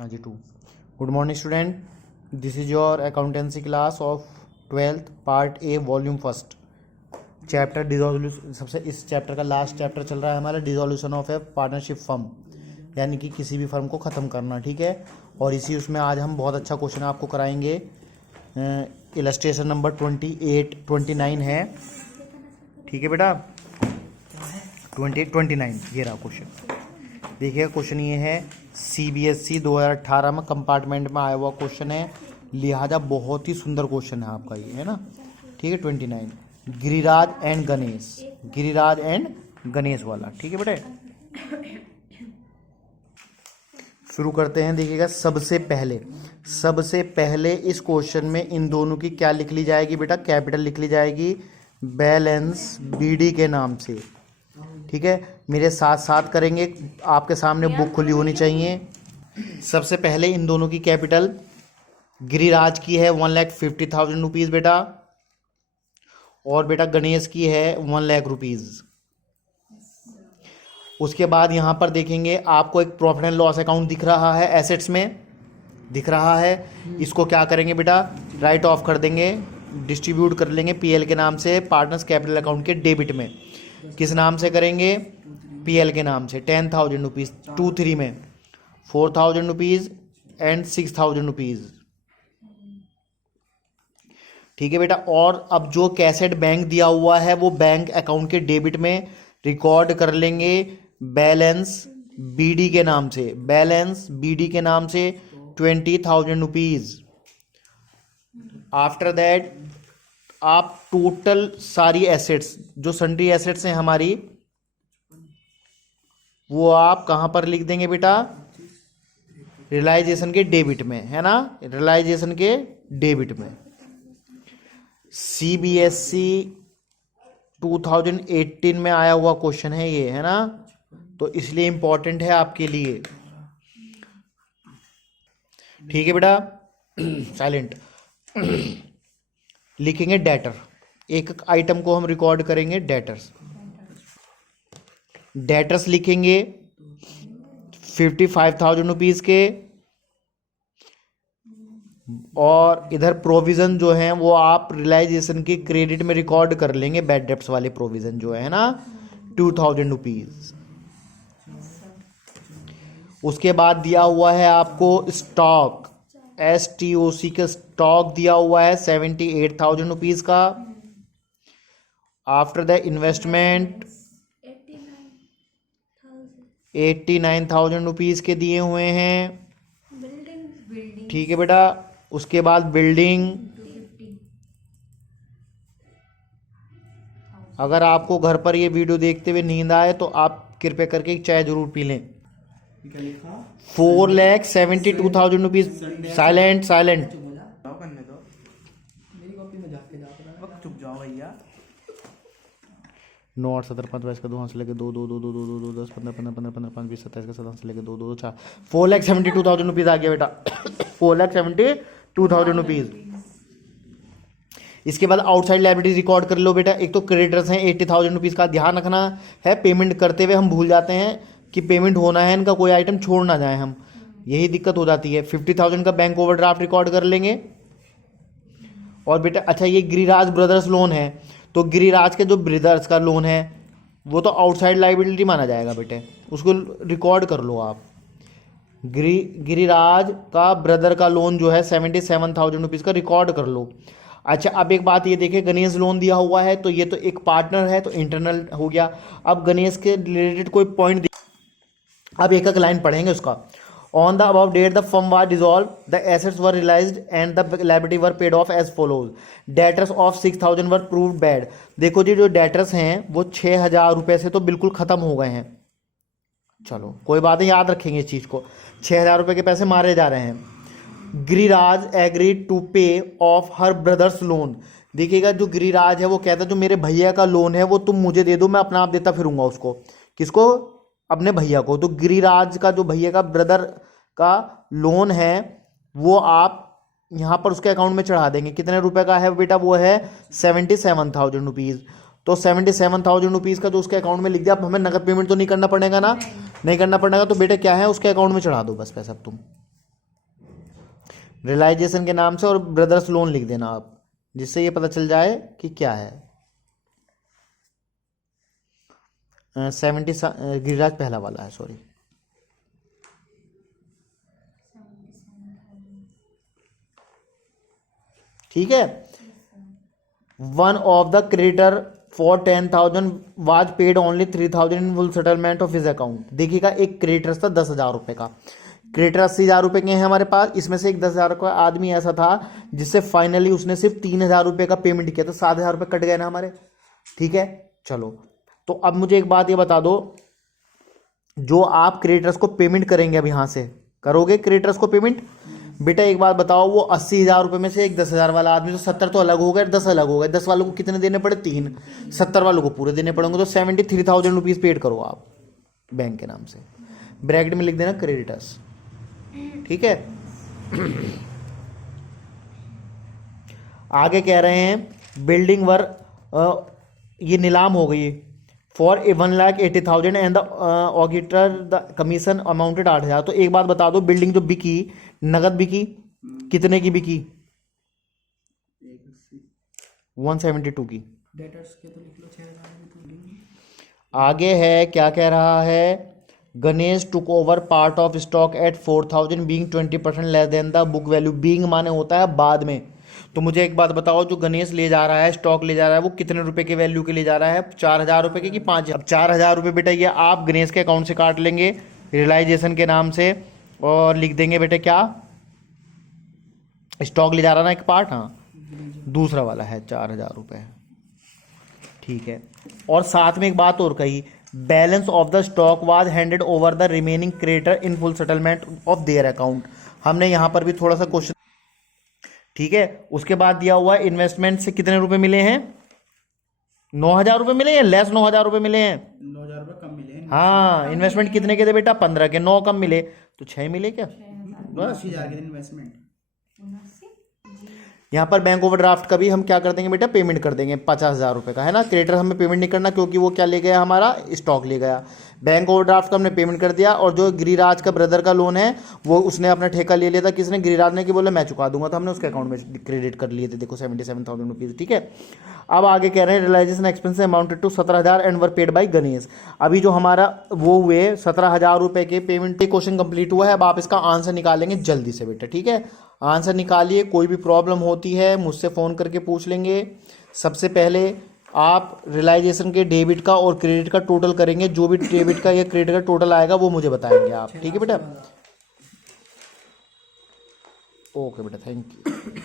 हाँ जी 2। Good morning student, this is your accountancy class of 12th part A volume first chapter dissolution. सबसे इस chapter का last chapter चल रहा है हमारा dissolution of A partnership firm, यानी कि किसी भी फर्म को ख़त्म करना। ठीक है, और इसी उसमें आज हम बहुत अच्छा क्वेश्चन आपको कराएंगे। इलस्ट्रेशन नंबर 29 है। ठीक है बेटा, 29 ये रहा क्वेश्चन। देखिए क्वेश्चन ये है CBSE 2018 में कंपार्टमेंट में आया हुआ क्वेश्चन है, लिहाजा बहुत ही सुंदर क्वेश्चन है आपका ये, है ना। ठीक है 29 गिरिराज एंड गणेश वाला। ठीक है बेटे, शुरू करते हैं। देखिएगा सबसे पहले इस क्वेश्चन में इन दोनों की क्या लिख ली जाएगी बेटा, कैपिटल लिख ली जाएगी बैलेंस BD के नाम से। ठीक है, मेरे साथ साथ करेंगे, आपके सामने बुक खुली होनी चाहिए। सबसे पहले इन दोनों की कैपिटल गिरिराज की है 1,50,000 रुपीज़ बेटा, और बेटा गणेश की है 1 लाख रुपीज़। उसके बाद यहाँ पर देखेंगे आपको एक प्रॉफिट एंड लॉस अकाउंट दिख रहा है, एसेट्स में दिख रहा है। इसको क्या करेंगे बेटा, राइट ऑफ कर देंगे, डिस्ट्रीब्यूट कर लेंगे PL के नाम से पार्टनर्स कैपिटल अकाउंट के डेबिट में। किस नाम से करेंगे, PL के नाम से। 10,000 रुपीज़ 2-3 में 4,000 रुपीज़ एंड 6,000 रुपीज़। ठीक है बेटा, और अब जो कैसेट बैंक दिया हुआ है वो बैंक अकाउंट के डेबिट में रिकॉर्ड कर लेंगे बैलेंस BD के नाम से। बैलेंस BD के नाम से 20,000 रुपीज़। आफ्टर दैट आप टोटल सारी एसेट्स जो सन्ड्री एसेट्स हैं हमारी, वो आप कहां पर लिख देंगे बेटा, रियलाइजेशन के डेबिट में, है ना, रियलाइजेशन के डेबिट में। CBSE 2018 में आया हुआ क्वेश्चन है ये, है ना, तो इसलिए इंपॉर्टेंट है आपके लिए। ठीक है बेटा, साइलेंट लिखेंगे डेटर, एक एक आइटम को हम रिकॉर्ड करेंगे। डेटर्स लिखेंगे 55,000 रुपीज़ के, और इधर प्रोविज़न जो है वो आप रियलाइजेशन की क्रेडिट में रिकॉर्ड कर लेंगे, बैड डेब्ट्स वाले प्रोविज़न जो है ना 2,000 रुपीज़। उसके बाद दिया हुआ है आपको स्टॉक, STOC का स्टॉक दिया हुआ है 78,000 रुपीज़ का। आफ्टर द इन्वेस्टमेंट 89,000 रुपीज़ के दिए हुए हैं। ठीक है बेटा, उसके बाद बिल्डिंग, अगर आपको घर पर ये वीडियो देखते हुए नींद आए तो आप कृपया करके एक चाय जरूर पी लें। 4,72,000 रुपीज़। साइलेंट चुप जाओ भैया। 9 8 17 5 22 का 2 से लेके 2 2 2 2 2 2 10 15 15 15 15 5 20 27 का 17 से लेके 2 2 4 4,72,000 रुपीज़ आ गया बेटा। 4,72,000 रुपीज़। इसके बाद आउटसाइड लायबिलिटीज रिकॉर्ड कर लो बेटा। एक तो क्रेडिटर्स हैं 80,000 रुपीज़ का, ध्यान रखना है पेमेंट करते हुए हम भूल जाते हैं कि पेमेंट होना है, इनका कोई आइटम छोड़ ना जाए हम, यही दिक्कत हो जाती है। 50,000 का बैंक ओवरड्राफ्ट रिकॉर्ड कर लेंगे। और बेटा अच्छा, ये गिरिराज ब्रदर्स लोन है, तो गिरिराज के जो ब्रदर्स का लोन है वो तो आउटसाइड लायबिलिटी माना जाएगा बेटे, उसको रिकॉर्ड कर लो आप। गिरिराज का ब्रदर का लोन जो है 77,000 रुपीज़ का रिकॉर्ड कर लो। अच्छा, अब एक बात ये देखिए, गणेश लोन दिया हुआ है तो ये तो एक पार्टनर है तो इंटरनल हो गया। अब गणेश के रिलेटेड कोई पॉइंट, अब एक एक लाइन पढ़ेंगे उसका। On the above date the firm was dissolve, the assets were realised and the liability were paid off as follows. Debtors of 6,000 were proved bad. देखो जी, जो डेटर्स हैं वो 6,000 रुपये से तो बिल्कुल ख़त्म हो गए हैं। चलो कोई बात नहीं, याद रखेंगे इस चीज़ को, 6,000 रुपये के पैसे मारे जा रहे हैं। गिरिराज एग्रीड टू पे ऑफ हर ब्रदर्स लोन। देखिएगा, जो गिरिराज है वो कहता है जो मेरे भैया का लोन है वो तुम मुझे दे दो, मैं अपना आप देता फिरूंगा उसको। किसको, अपने भैया को। तो गिरिराज का जो भैया का ब्रदर का लोन है वो आप यहाँ पर उसके अकाउंट में चढ़ा देंगे। कितने रुपए का है बेटा, वो है 77,000 रुपीज़। तो 77,000 रुपीज़ का जो उसके अकाउंट में लिख दिया। अब हमें नगद पेमेंट तो नहीं करना पड़ेगा ना, नहीं करना पड़ेगा, तो बेटा क्या है उसके अकाउंट में चढ़ा दो बस पैसा तुम। रियलाइजेशन के नाम से और ब्रदर्स लोन लिख देना आप, जिससे ये पता चल जाए कि क्या है। 70 गिरिराज पहला वाला है, सॉरी। ठीक है। One of the creditor for 10,000 was paid only 3,000 in full settlement of his account. देखिएगा, एक क्रेडिटर था 10,000 रुपये का, क्रेडिटर 80,000 रुपये के हैं हमारे पास, इसमें से एक 10,000 का आदमी ऐसा था जिससे फाइनली उसने सिर्फ 3,000 रुपये का पेमेंट किया, तो 7,000 रुपये कट गए ना हमारे। ठीक है, चलो। तो अब मुझे एक बात ये बता दो, जो आप क्रेडिटर्स को पेमेंट करेंगे, अब यहां से करोगे क्रेडिटर्स को पेमेंट, बेटा एक बात बताओ, वो 80,000 रुपये में से एक 10,000 वाला आदमी, तो 70 तो अलग हो गए, 10 अलग हो गए, 10 वालों को कितने देने पड़े? 3। 70 वालों को पूरे देने पड़ेंगे, तो 73,000 रुपीज़ पेड करो आप बैंक के नाम से। ब्रैकेट में लिख देना क्रेडिटर्स। ठीक है। आगे कह रहे हैं बिल्डिंग वर, ये नीलाम हो गई for 1,80,000 and the auditor the commission amounted 8,000। तो एक बात बता दो, बिल्डिंग जो बिकी, नगद बिकी, कितने की बिकी? 172 की। डेटर्स के तो लिख लो 6,000। आगे है, क्या कह रहा है, Ganesh took over part of stock at 4,000 being 20% less than the book value. Being माने होता है बाद में। तो मुझे एक बात बताओ, जो गणेश ले जा रहा है, स्टॉक ले जा रहा है, वो कितने रुपए के वैल्यू के ले जा रहा है? 4,000 रुपए के कि 5,000? अब 4,000 रुपये बेटा ये आप गणेश के अकाउंट से काट लेंगे रियलाइजेशन के नाम से, और लिख देंगे बेटे क्या, स्टॉक ले जा रहा ना एक पार्ट, हाँ, दूसरा वाला है 4,000 रुपये। ठीक है। और साथ में एक बात और कही, balance of the stock was handed over the remaining creditor in full settlement of their account. हमने यहां पर भी थोड़ा सा क्वेश्चन। ठीक है। उसके बाद दिया हुआ है इन्वेस्टमेंट से कितने रुपए मिले हैं? 9,000 रुपये मिले हैं, लेस 9,000 रुपये मिले हैं। 9,000 रुपये कम मिले हैं। हाँ, इन्वेस्टमेंट कितने के थे बेटा? 15 के। 9 कम मिले तो 6 मिले क्या? बस 80,000 के इन्वेस्टमेंट। यहाँ पर बैंक ओवरड्राफ्ट का भी हम क्या कर देंगे बेटा, पेमेंट कर देंगे 50,000 रुपये का, है ना। क्रेडिटर हमें पेमेंट नहीं करना, क्योंकि वो क्या ले गया, हमारा स्टॉक ले गया। बैंक ओवरड्राफ्ट का हमने पेमेंट कर दिया। और जो गिरिराज का ब्रदर का लोन है, वो उसने अपना ठेका ले लिया था, किसने? गिरिराज ने, कि बोले मैं चुका दूंगा, तो हमने उसके अकाउंट में क्रेडिट कर लिए थे, देखो 77,000 रुपीज़। ठीक है। अब आगे कह रहे हैं realisation expense amounted to 17,000 and were paid by Ganesh. अभी जो हमारा वो हुए 17,000 रुपये के पेमेंट, क्वेश्चन कंप्लीट हुआ है। अब आप इसका आंसर निकालेंगे जल्दी से बेटा। ठीक है, आंसर निकालिए। कोई भी प्रॉब्लम होती है मुझसे फ़ोन करके पूछ लेंगे। सबसे पहले आप रियलाइजेशन के डेबिट का और क्रेडिट का टोटल करेंगे, जो भी डेबिट का या क्रेडिट का टोटल आएगा वो मुझे बताएंगे आप। ठीक है बेटा, ओके बेटा, थैंक यू।